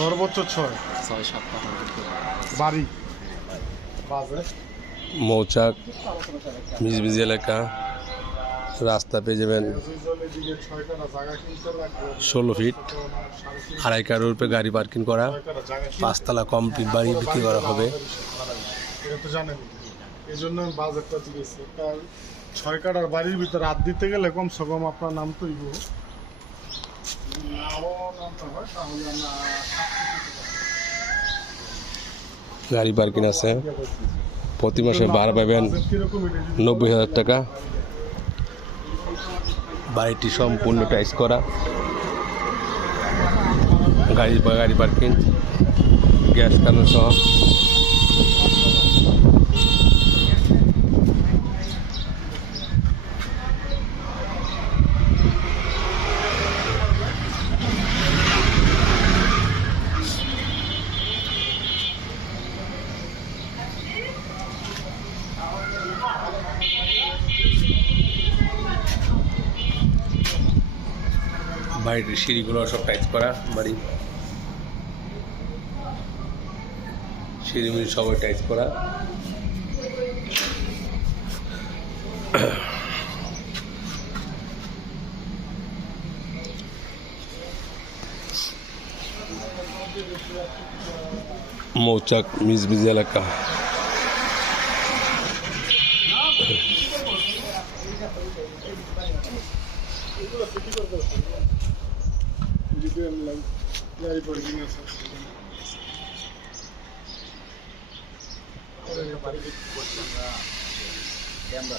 সর্বোচ্চ 6 বাড়ি বাজে মৌচাক মিজমিজি এলাকা রাস্তা পেয়ে যাবেন 16 ফিট 2.5 কারোর উপরে গাড়ি পার্কিং করা 5 তলা কমপ্লিট বাড়ি বিক্রি করা হবে। এটা তো জানেন, এই জন্য আমি বাজেটটা দিয়েছি। তার 6 কাঠার বাড়ির ভিতরে হাত দিতে গেলে কমসে কম আপনার নাম তৈব গাড়ি পার্কিং আছে, প্রতি মাসে ভাড়া পাবেন 90,000 টাকা। বাড়িটি সম্পূর্ণ টাইস করা, গাড়ি পার্কিং, গ্যাস কানেকশন সহ। বাড়িটির সিঁড়িগুলো সব টাইট করা, বাড়ি সিঁড়ি সবাই টাইট করা। মৌচাক মিজমিজি এলাকা। আমরা